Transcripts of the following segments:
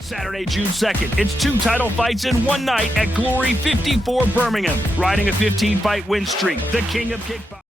Saturday, June 2nd, it's 2 title fights in one night at Glory 54 Birmingham. Riding a 15-fight win streak, the king of kickboxing.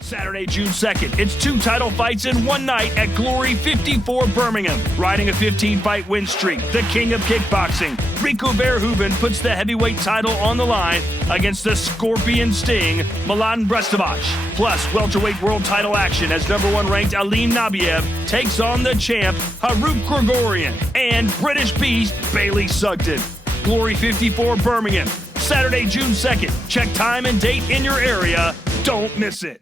Saturday, June 2nd, it's 2 title fights in one night at Glory 54 Birmingham. Riding a 15-fight win streak, the king of kickboxing, Rico Hooven puts the heavyweight title on the line against the Scorpion Sting, Mladen Brestavac. Plus, welterweight world title action as #1 ranked Aleem Nabiev takes on the champ, Haruk Grigorian, and British beast, Bailey Sugden. Glory 54 Birmingham, Saturday, June 2nd. Check time and date in your area. Don't miss it.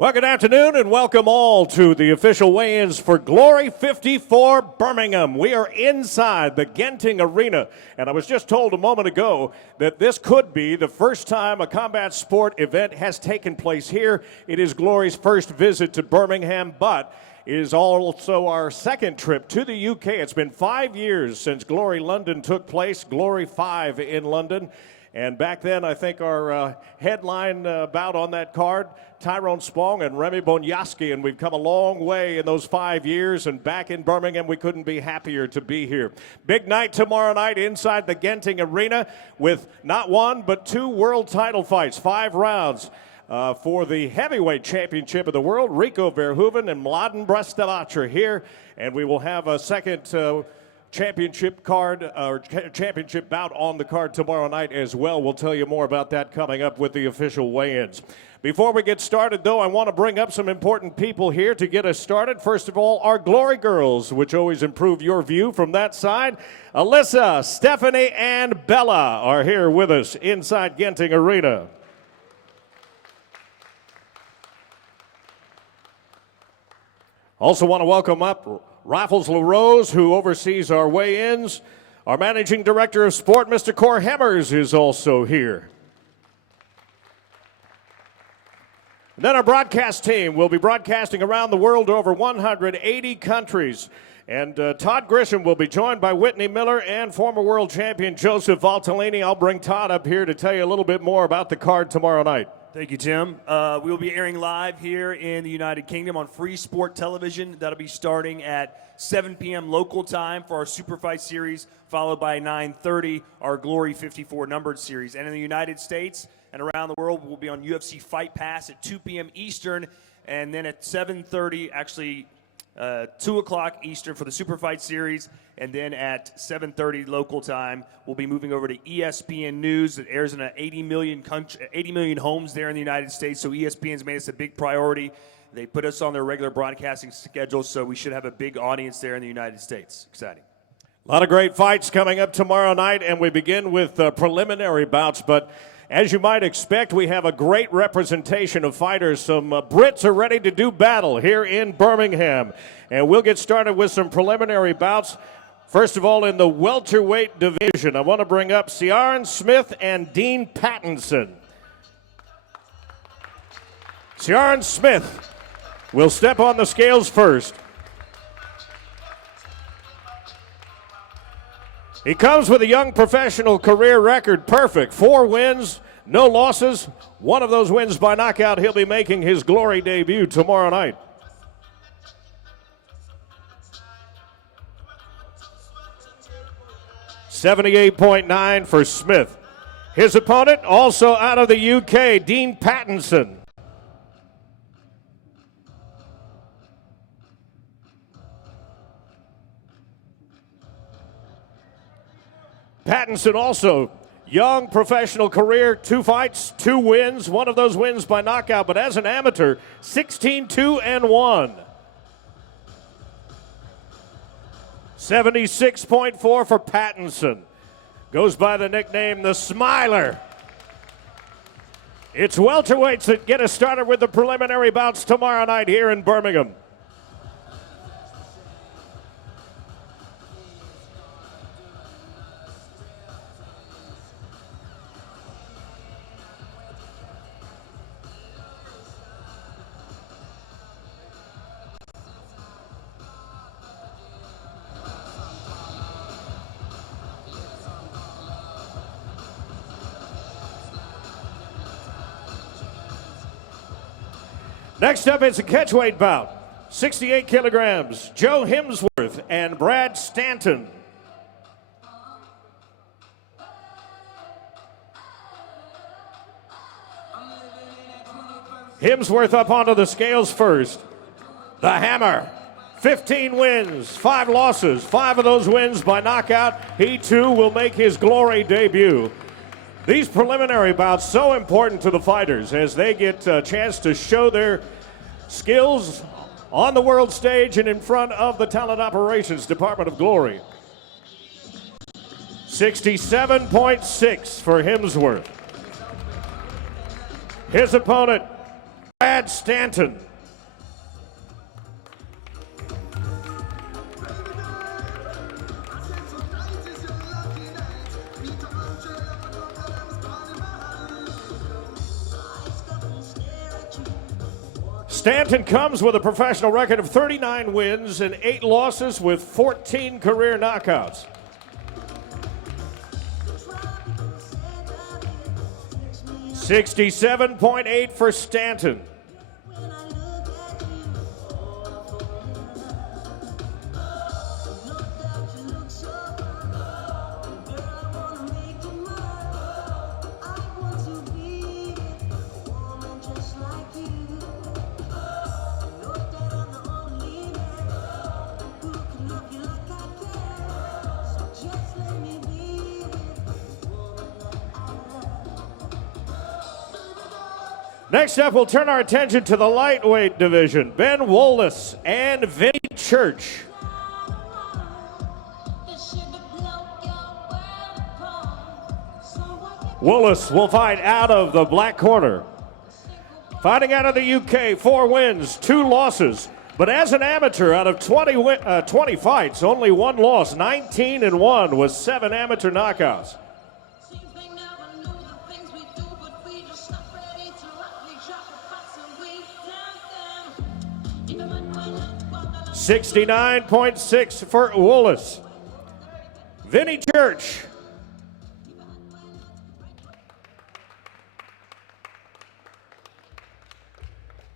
Well, good afternoon and welcome all to the official weigh-ins for Glory 54 Birmingham. We are inside the Genting Arena, and I was just told a moment ago that this could be the first time a combat sport event has taken place here. It is Glory's first visit to Birmingham, but it is also our second trip to the UK. It's been 5 years since Glory London took place, Glory 5 in London. And back then, I think our headline bout on that card, Tyrone Spong and Remy Bonyaski, and we've come a long way in those 5 years, and back in Birmingham, we couldn't be happier to be here. Big night tomorrow night inside the Genting Arena with not one, but 2 world title fights, 5 rounds. For the heavyweight championship of the world, Rico Hooven and Mladen Brestavac are here, and we will have a second championship card or championship bout on the card tomorrow night as well. We'll tell you more about that coming up with the official weigh-ins. Before we get started, though, I want to bring up some important people here to get us started. First of all, our Glory girls, which always improve your view from that side. Alyssa, Stephanie, and Bella are here with us inside Genting Arena. Also want to welcome up Raffles LaRose, who oversees our weigh-ins. Our Managing Director of Sport, Mr. Cor Hemmers, is also here. And then our broadcast team will be broadcasting around the world to over 180 countries. And Todd Grisham will be joined by Whitney Miller and former world champion Joseph Valtellini. I'll bring Todd up here to tell you a little bit more about the card tomorrow night. Thank you, Tim. We will be airing live here in the United Kingdom on Free Sport Television. That'll be starting at 7 p.m. local time for our Super Fight series, followed by 9:30, our Glory 54 numbered series. And in the United States and around the world, we'll be on UFC Fight Pass at 2 p.m. Eastern, and then at 7:30, actually 2 o'clock Eastern for the Super Fight series, and then at 7:30 local time, we'll be moving over to ESPN News. That airs in 80 million homes there in the United States, so ESPN's made us a big priority. They put us on their regular broadcasting schedule, so we should have a big audience there in the United States. Exciting. A lot of great fights coming up tomorrow night, and we begin with preliminary bouts, but as you might expect, we have a great representation of fighters. Some Brits are ready to do battle here in Birmingham. And we'll get started with some preliminary bouts. First of all, in the welterweight division, I want to bring up Ciaran Smith and Dean Pattinson. Ciaran Smith will step on the scales first. He comes with a young professional career record, perfect. 4 wins, no losses. One of those wins by knockout. He'll be making his Glory debut tomorrow night. $78.9 for Smith. His opponent, also out of the UK, Dean Pattinson. Pattinson also, young professional career, 2 fights, 2 wins, one of those wins by knockout, but as an amateur, 16-2-1. 76.4 for Pattinson. Goes by the nickname the Smiler. It's welterweights that get us started with the preliminary bouts tomorrow night here in Birmingham. Next up, it's a catchweight bout. 68 kilograms, Joe Hemsworth and Brad Stanton. Hemsworth up onto the scales first. The Hammer, 15 wins, 5 losses, 5 of those wins by knockout. He too will make his glory debut. These preliminary bouts so important to the fighters as they get a chance to show their skills on the world stage and in front of the Talent Operations Department of Glory. 67.6 for Hemsworth. His opponent, Brad Stanton. Stanton comes with a professional record of 39 wins and 8 losses with 14 career knockouts. $67.8 for Stanton. Next up, we'll turn our attention to the lightweight division. Ben Wallace and Vinny Church. Wallace will fight out of the black corner. Fighting out of the UK, 4 wins, 2 losses. But as an amateur, out of 20 fights, only 1 loss, 19-1 with 7 amateur knockouts. 69.6 for Wallace. Vinny Church.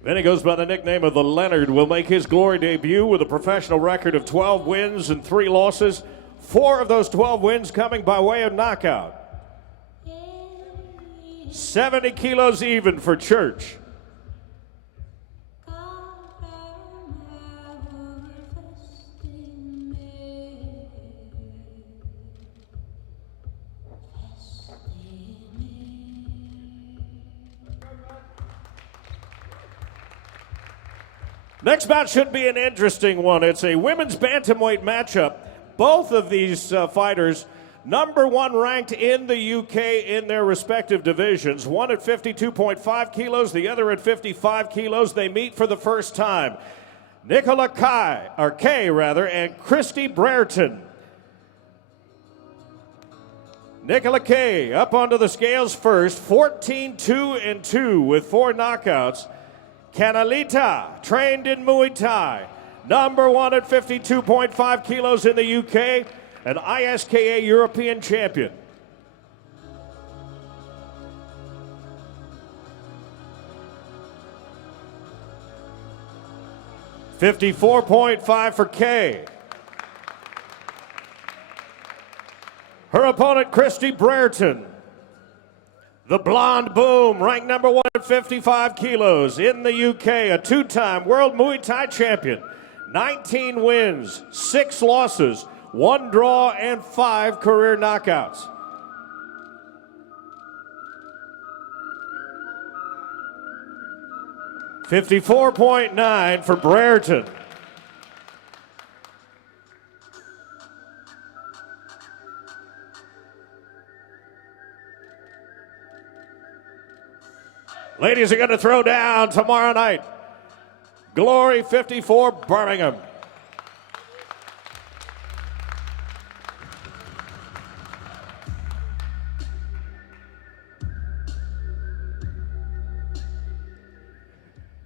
Vinny goes by the nickname of the Leonard, will make his glory debut with a professional record of 12 wins and 3 losses. 4 of those 12 wins coming by way of knockout. 70 kilos even for Church. Next bout should be an interesting one. It's a women's bantamweight matchup. Both of these fighters, #1 ranked in the UK in their respective divisions. One at 52.5 kilos, the other at 55 kilos. They meet for the first time. Nicola Kay, and Christy Brereton. Nicola Kay up onto the scales first, 14-2-2 with 4 knockouts. Canalita, trained in Muay Thai, #1 at 52.5 kilos in the UK, an ISKA European champion. $54.5 for Kay. Her opponent, Christy Brereton. The Blonde Boom, ranked #1 at 55 kilos in the UK, a 2-time World Muay Thai champion. 19 wins, 6 losses, 1 draw, and 5 career knockouts. $54.9 for Brereton. Ladies are going to throw down tomorrow night. Glory 54 Birmingham.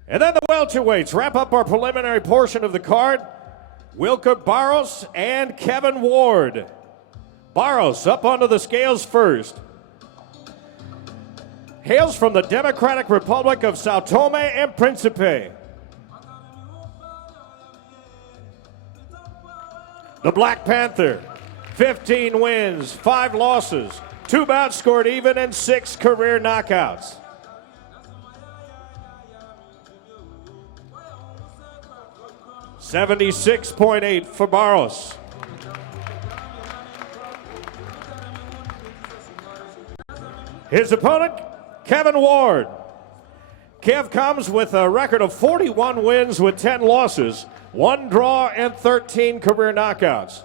And then the welterweights wrap up our preliminary portion of the card. Wilker Barros and Kevin Ward. Barros up onto the scales first. Hails from the Democratic Republic of Sao Tome and Principe. The Black Panther, 15 wins, 5 losses, 2 bouts scored even, and 6 career knockouts. $76.8 for Barros. His opponent, Kevin Ward. Kev comes with a record of 41 wins with 10 losses, 1 draw, and 13 career knockouts.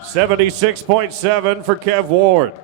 $76.7 for Kev Ward.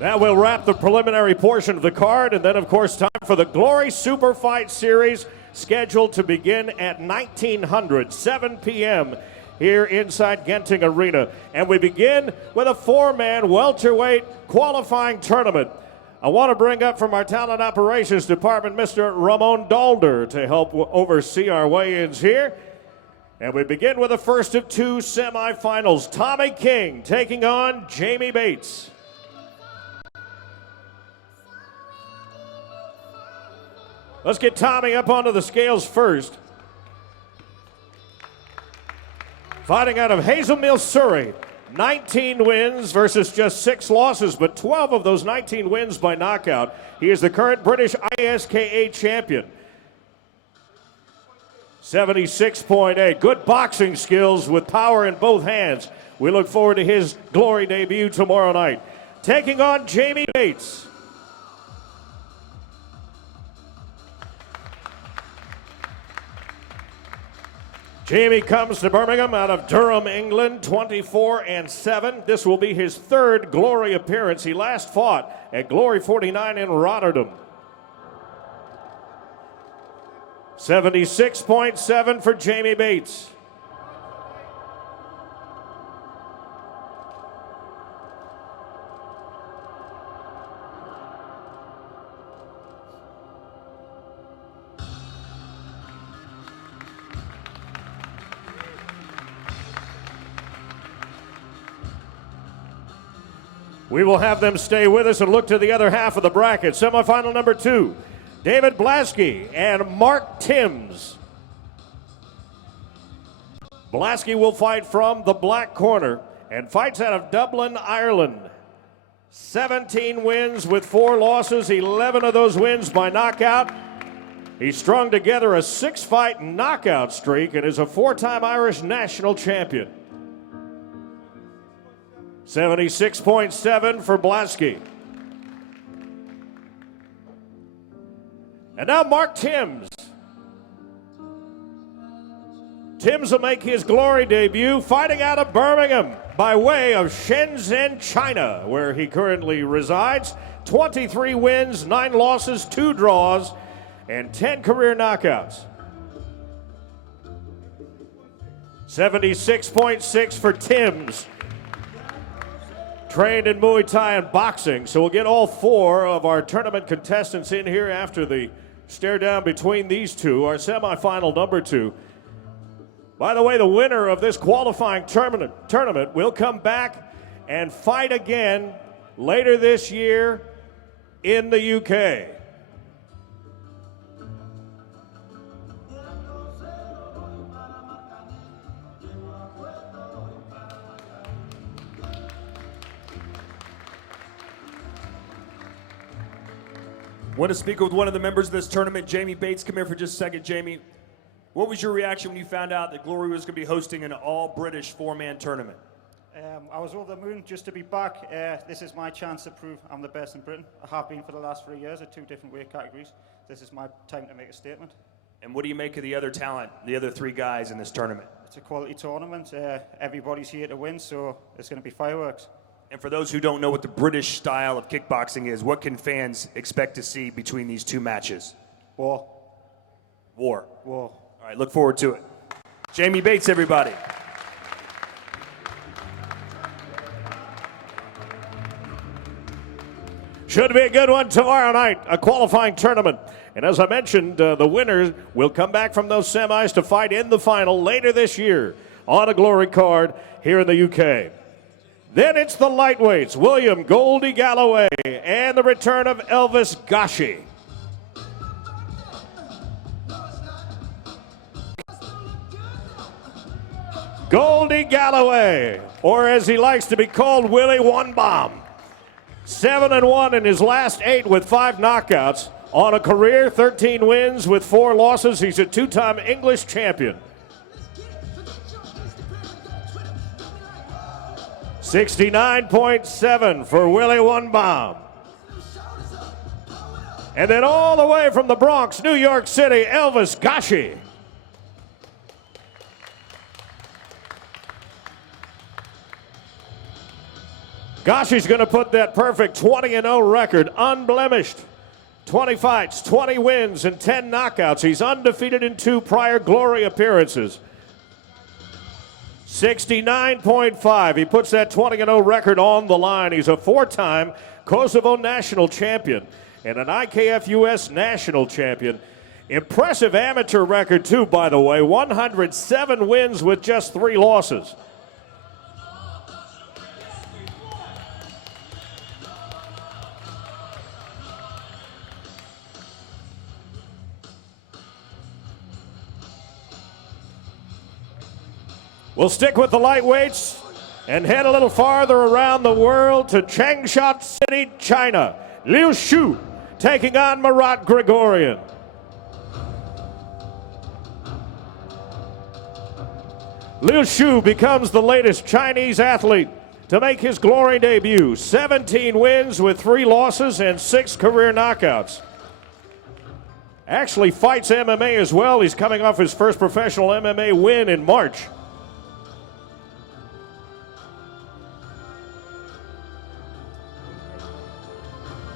Now we'll wrap the preliminary portion of the card, and then, of course, time for the Glory Super Fight Series, scheduled to begin at 1900, 7 p.m. here inside Genting Arena. And we begin with a 4-man welterweight qualifying tournament. I want to bring up from our Talent Operations Department Mr. Ramon Dalder to help oversee our weigh-ins here. And we begin with the first of 2 semifinals. Tommy King taking on Jamie Bates. Let's get Tommy up onto the scales first. Fighting out of Hazelmill, Surrey. 19 wins versus just 6 losses, but 12 of those 19 wins by knockout. He is the current British ISKA champion. 76.8. Good boxing skills with power in both hands. We look forward to his Glory debut tomorrow night. Taking on Jamie Bates. Jamie comes to Birmingham out of Durham, England, 24-7. This will be his 3rd Glory appearance. He last fought at Glory 49 in Rotterdam. 76.7 for Jamie Bates. We will have them stay with us and look to the other half of the bracket. Semifinal number 2, David Blasky and Mark Timms. Blasky will fight from the black corner and fights out of Dublin, Ireland. 17 wins with 4 losses, 11 of those wins by knockout. He strung together a 6-fight knockout streak and is a 4-time Irish national champion. 76.7 for Blasky. And now Mark Timms. Timms will make his Glory debut fighting out of Birmingham by way of Shenzhen, China, where he currently resides. 23 wins, 9 losses, 2 draws, and 10 career knockouts. 76.6 for Timms. Trained in Muay Thai and boxing, so we'll get all 4 of our tournament contestants in here after the stare down between these two, our semifinal number 2. By the way, the winner of this qualifying tournament will come back and fight again later this year in the UK. Want to speak with one of the members of this tournament, Jamie Bates. Come here for just a second, Jamie. What was your reaction when you found out that Glory was going to be hosting an all-British four-man tournament? I was over the moon just to be back. This is my chance to prove I'm the best in Britain. I have been for the last 3 years at 2 different weight categories. This is my time to make a statement. And what do you make of the other talent, the other 3 guys in this tournament? It's a quality tournament. Everybody's here to win, so it's going to be fireworks. And for those who don't know what the British style of kickboxing is, what can fans expect to see between these 2 matches? War. War. War. All right, look forward to it. Jamie Bates, everybody. Should be a good one tomorrow night, a qualifying tournament. And as I mentioned, the winners will come back from those semis to fight in the final later this year on a Glory card here in the UK. Then it's the lightweights, William Goldie Galloway and the return of Elvis Gashi. Goldie Galloway, or as he likes to be called, Willie One Bomb. 7-1 in his last 8 with 5 knockouts. On a career, 13 wins with 4 losses. He's a 2-time English champion. 69.7 for Willie One Bomb. And then all the way from the Bronx, New York City, Elvis Gashi. Gashi's going to put that perfect 20-0 record, unblemished. 20 fights, 20 wins, and 10 knockouts. He's undefeated in 2 prior Glory appearances. 69.5. He puts that 20-0 record on the line. He's a 4-time Kosovo national champion and an IKF US national champion. Impressive amateur record, too, by the way. 107 wins with just 3 losses. We'll stick with the lightweights and head a little farther around the world to Changsha City, China. Liu Shu taking on Marat Grigorian. Liu Shu becomes the latest Chinese athlete to make his Glory debut. 17 wins with 3 losses and 6 career knockouts. Actually fights MMA as well. He's coming off his first professional MMA win in March.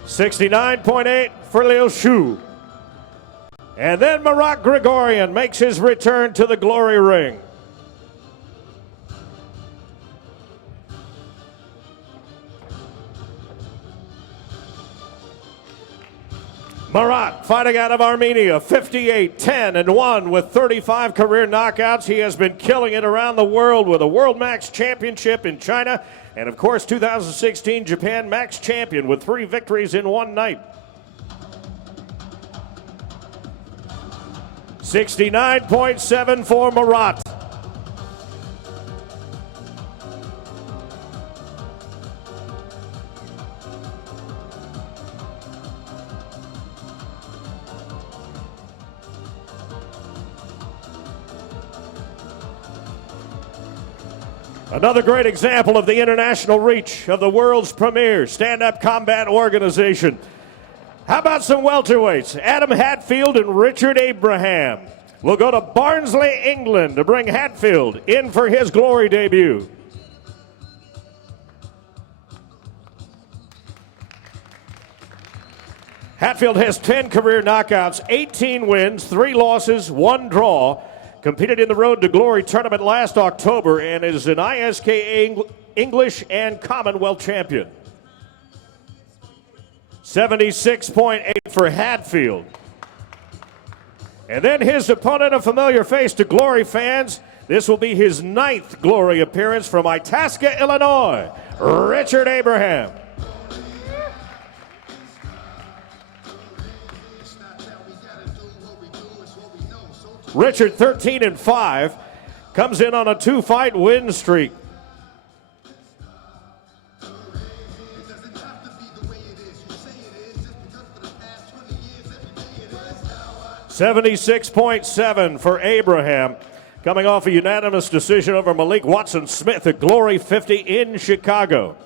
69.8 for Liu Shu. And then Marat Grigorian makes his return to the Glory ring. Marat fighting out of Armenia, 58-10-1 with 35 career knockouts. He has been killing it around the world with a World Max Championship in China and, of course, 2016 Japan Max Champion with 3 victories in 1 night. 69.7 for Marat. Another great example of the international reach of the world's premier stand-up combat organization. How about some welterweights? Adam Hatfield and Richard Abraham. We'll go to Barnsley, England to bring Hatfield in for his Glory debut. Hatfield has 10 career knockouts, 18 wins, 3 losses, 1 draw. Competed in the Road to Glory tournament last October and is an ISKA English and Commonwealth champion. 76.8 for Hatfield. And then his opponent, a familiar face to Glory fans, This will be his 9th Glory appearance from Itasca, Illinois, Richard Abraham. Richard, 13-5, comes in on a 2-fight win streak. $76.7 for Abraham, coming off a unanimous decision over Malik Watson-Smith at Glory 50 in Chicago.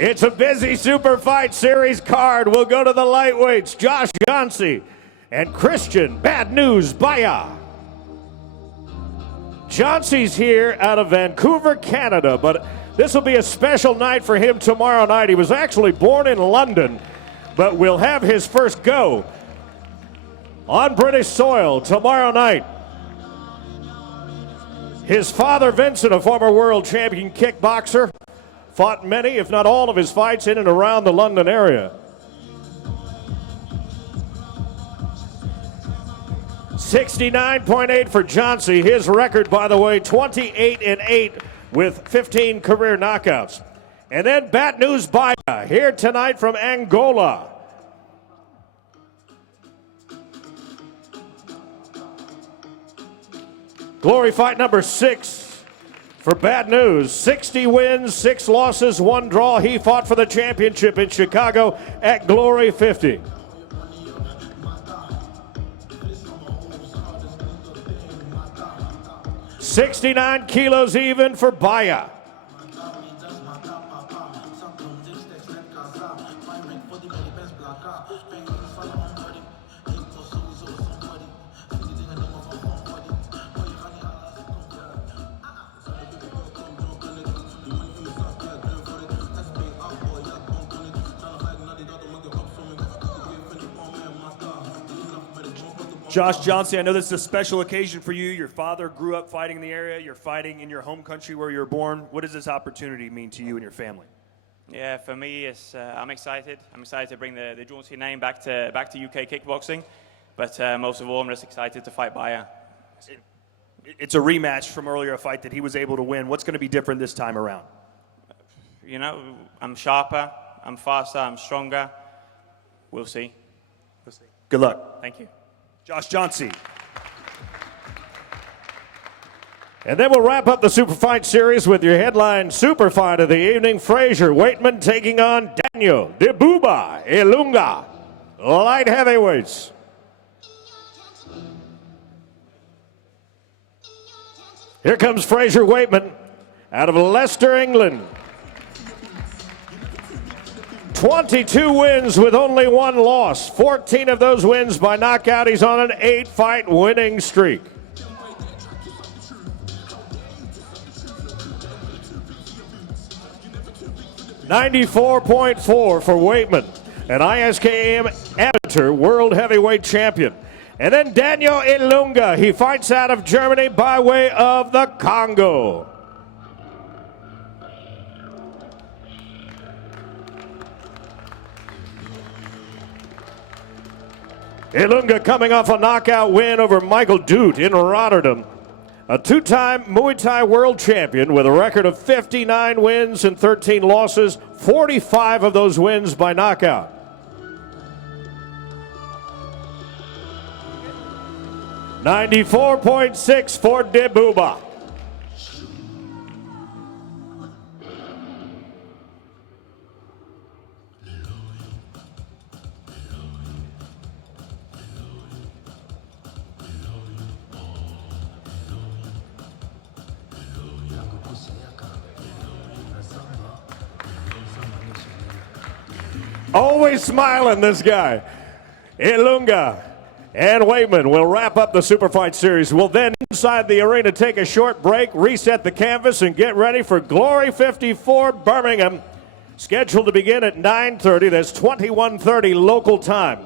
It's a busy Super Fight Series card. We'll go to the lightweights, Josh Jauncey and Christian Bad News Baya. Jauncey's here out of Vancouver, Canada, but this will be a special night for him tomorrow night. He was actually born in London, but will have his first go on British soil tomorrow night. His father, Vincent, a former world champion kickboxer, fought many, if not all, of his fights in and around the London area. 69.8 for Jauncey. His record, by the way, 28-8 with 15 career knockouts. And then Bad News Baya, here tonight from Angola. Glory fight number 6. For Bad News, 60 wins, 6 losses, 1 draw. He fought for the championship in Chicago at Glory 50. $69 kilos even for Baya. Josh Jauncey, I know this is a special occasion for you. Your father grew up fighting in the area. You're fighting in your home country where you were born. What does this opportunity mean to you and your family? Yeah, for me, it's, I'm excited. I'm excited to bring the Jauncey name back to UK kickboxing. But most of all, I'm just excited to fight Baya. It's a rematch from earlier, a fight that he was able to win. What's going to be different this time around? You know, I'm sharper, I'm faster, I'm stronger. We'll see. We'll see. Good luck. Thank you. Josh Jauncey. And then we'll wrap up the Super Fight Series with your headline Super Fight of the evening. Fraser Waitman taking on Daniel Debuba Ilunga, light heavyweights. Here comes Fraser Waitman out of Leicester, England. 22 wins with only 1 loss. 14 of those wins by knockout. He's on an 8-fight winning streak. $94.4 for Waitman, an ISKM amateur world heavyweight champion. And then Daniel Ilunga, he fights out of Germany by way of the Congo. Ilunga coming off a knockout win over Michael Doot in Rotterdam. A 2-time Muay Thai world champion with a record of 59 wins and 13 losses, 45 of those wins by knockout. $94.6 for Debuba. Always smiling, this guy. Ilunga and Waitman will wrap up the Super Fight Series. We'll then, inside the arena, take a short break, reset the canvas, and get ready for Glory 54 Birmingham, scheduled to begin at 9:30. That's 21:30 local time.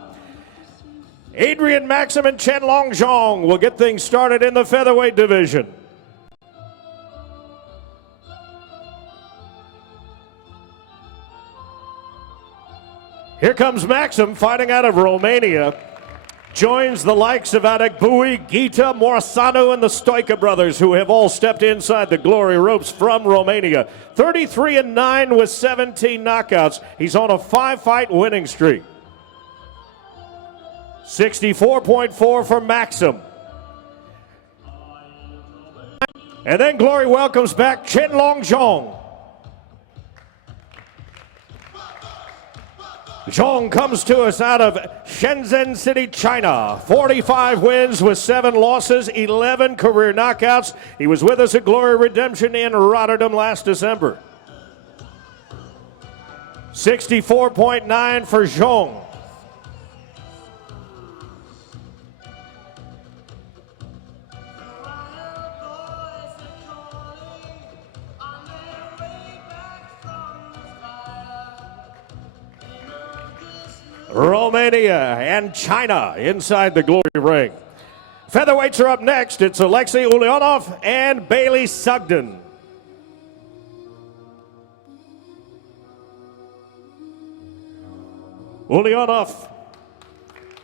Andrei Maxim and Chen Longzhong will get things started in the featherweight division. Here comes Maxim fighting out of Romania. Joins the likes of Adekbui, Gita, Morsanu, and the Stoica brothers, who have all stepped inside the glory ropes from Romania. 33-9 with 17 knockouts. He's on a 5-fight winning streak. 64.4 for Maxim. And then Glory welcomes back Chen Longzhong. Zhong comes to us out of Shenzhen City, China. 45 wins with 7 losses, 11 career knockouts. He was with us at Glory Redemption in Rotterdam last December. 64.9 for Zhong. Romania and China inside the glory ring. Featherweights are up next. It's Alexei Ulyanov and Bailey Sugden. Ulyanov,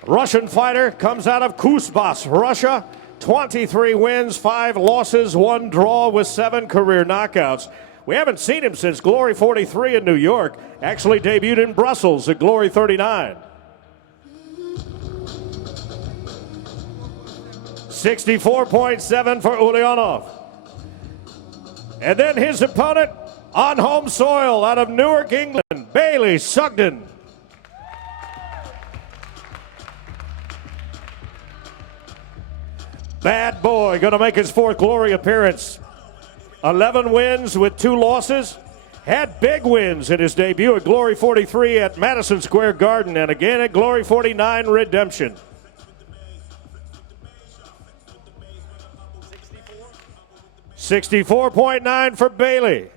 Russian fighter, comes out of Kuzbass, Russia. 23 wins, 5 losses, 1 draw with 7 career knockouts. We haven't seen him since Glory 43 in New York. Actually debuted in Brussels at Glory 39. 64.7 for Ulyanov. And then his opponent on home soil out of Newark, England, Bailey Sugden. Bad boy, going to make his 4th Glory appearance. 11 wins with 2 losses. Had big wins in his debut at Glory 43 at Madison Square Garden and again at Glory 49 Redemption. 64.9 for Bailey.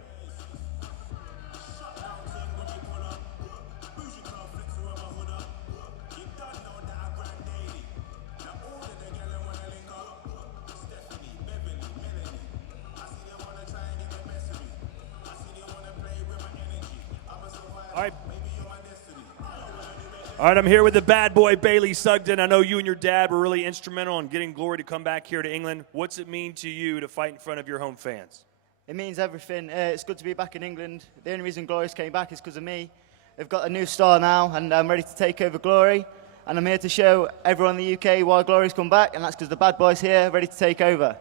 All right, I'm here with the bad boy, Bailey Sugden. I know you and your dad were really instrumental in getting Glory to come back here to England. What's it mean to you to fight in front of your home fans? It means everything. It's good to be back in England. The only reason Glory's came back is because of me. They've got a new star now, and I'm ready to take over Glory. And I'm here to show everyone in the UK why Glory's come back, and that's because the bad boy's here, ready to take over.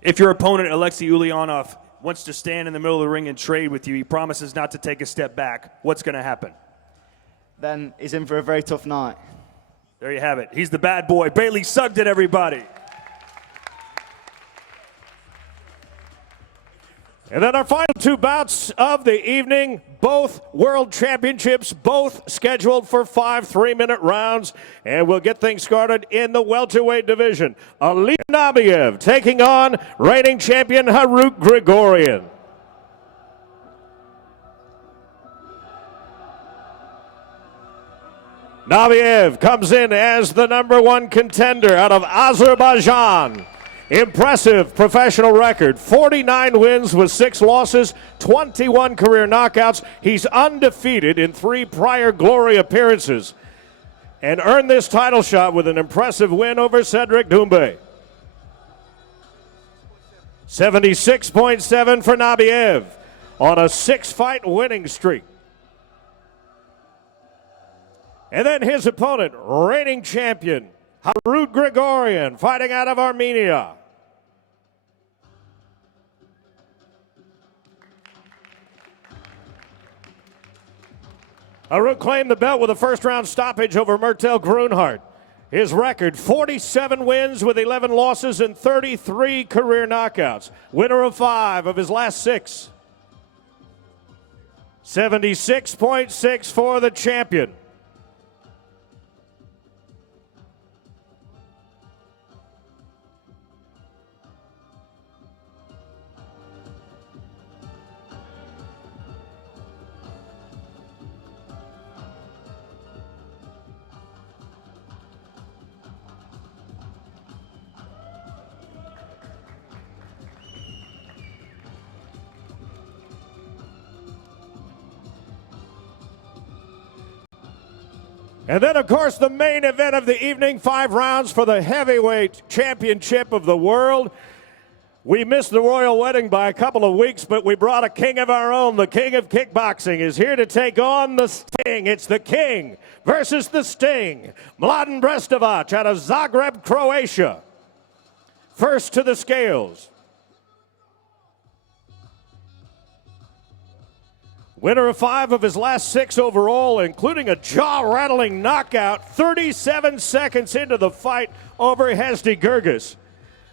If your opponent, Alexei Ulyanov, wants to stand in the middle of the ring and trade with you, he promises not to take a step back, what's going to happen? Then he's in for a very tough night. There you have it. He's the bad boy, Bailey Sugden, everybody. And then our final 2 bouts of the evening, both world championships, both scheduled for 5 3-minute rounds. And we'll get things started in the welterweight division. Ali Nabiev taking on reigning champion Harut Grigorian. Nabiev comes in as the #1 contender out of Azerbaijan. Impressive professional record, 49 wins with 6 losses, 21 career knockouts. He's undefeated in 3 prior Glory appearances and earned this title shot with an impressive win over Cedric Doumbé. 76.7 for Nabiev on a 6-fight winning streak. And then his opponent, reigning champion, Harut Grigorian, fighting out of Armenia. Harut claimed the belt with a first-round stoppage over Mertel Grunhardt. His record, 47 wins with 11 losses and 33 career knockouts. Winner of 5 of his last 6. 76.6 for the champion. And then, of course, the main event of the evening, 5 rounds for the heavyweight championship of the world. We missed the royal wedding by a couple of weeks, but we brought a king of our own. The king of kickboxing is here to take on the Sting. It's the king versus the Sting. Mladen Brestovac out of Zagreb, Croatia. First to the scales. Winner of 5 of his last 6 overall, including a jaw-rattling knockout 37 seconds into the fight over Hesdy Gerges.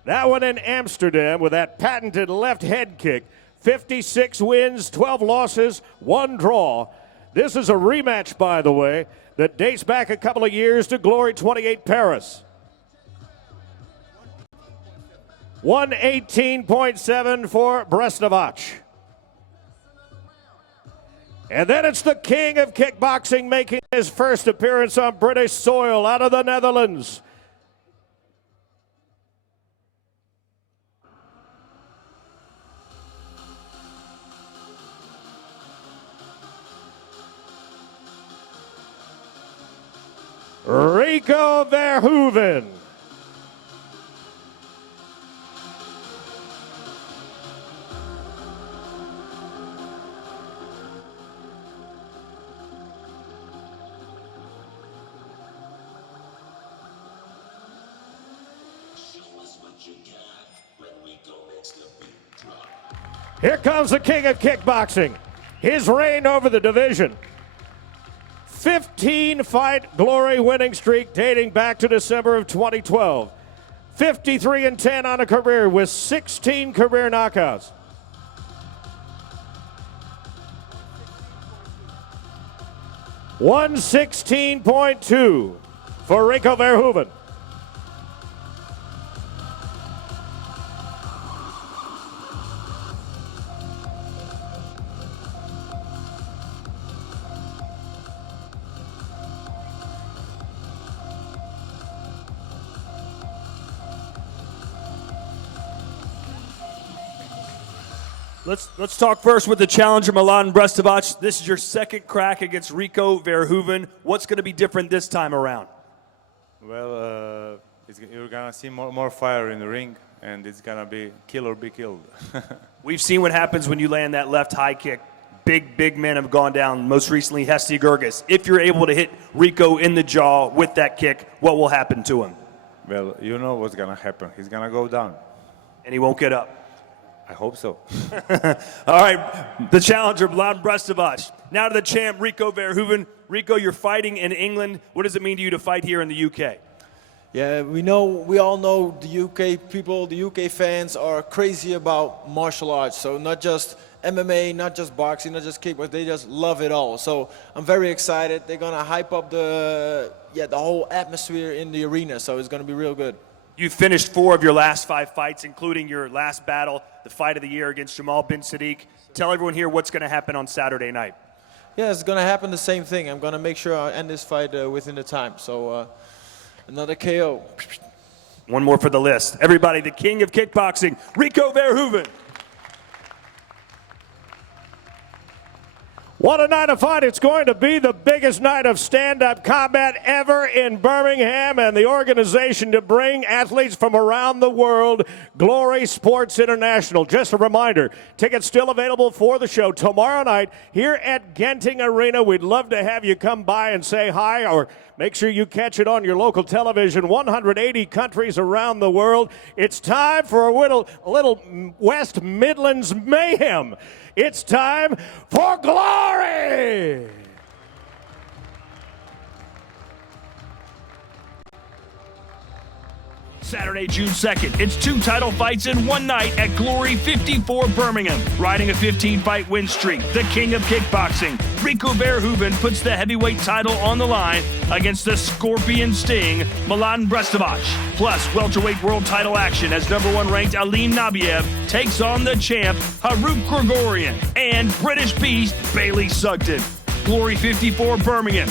That one in Amsterdam with that patented left head kick. 56 wins, 12 losses, 1 draw. This is a rematch, by the way, that dates back a couple of years to Glory 28 Paris. 118.7 for Brestovac. And then it's the king of kickboxing making his first appearance on British soil out of the Netherlands. Rico Hooven. Here comes the king of kickboxing. His reign over the division. 15-fight glory winning streak dating back to December of 2012. 53-10 on a career with 16 career knockouts. $116.2 for Rico Hooven. Let's talk first with the challenger, Mladen Brestovac. This is your second crack against Rico Hooven. What's going to be different this time around? Well, you're going to see more fire in the ring, and it's going to be kill or be killed. We've seen what happens when you land that left high kick. Big men have gone down, most recently Hesdy Gerges. If you're able to hit Rico in the jaw with that kick, what will happen to him? Well, you know what's going to happen. He's going to go down. And he won't get up. I hope so. All right, the challenger, Mladen Brestovac. Now to the champ, Rico Hooven. Rico, you're fighting in England. What does it mean to you to fight here in the UK? Yeah, we all know the UK people, the UK fans are crazy about martial arts. So not just MMA, not just boxing, not just kickboxing, they just love it all. So I'm very excited. They're gonna hype up the whole atmosphere in the arena. So it's gonna be real good. You finished 4 of your last 5 fights, including your last battle, the fight of the year against Jamal bin Sadiq. Tell everyone here what's going to happen on Saturday night. Yeah, it's going to happen the same thing. I'm going to make sure I end this fight within the time. So another KO. One more for the list. Everybody, the king of kickboxing, Rico Hooven. What a night of fight. It's going to be the biggest night of stand-up combat ever in Birmingham, and the organization to bring athletes from around the world, Glory Sports International. Just a reminder, tickets still available for the show tomorrow night here at Genting Arena. We'd love to have you come by and say hi, or make sure you catch it on your local television. 180 countries around the world. It's time for a little West Midlands mayhem. It's time for glory! Saturday, June 2nd, it's 2 title fights in one night at Glory 54 Birmingham. Riding a 15-fight win streak, the king of kickboxing, Rico Hooven puts the heavyweight title on the line against the Scorpion Sting, Mladen Brestovac. Plus, welterweight world title action as #1 ranked Aleem Nabiev takes on the champ, Haruk Grigorian, and British beast, Bailey Sugden. Glory 54 Birmingham,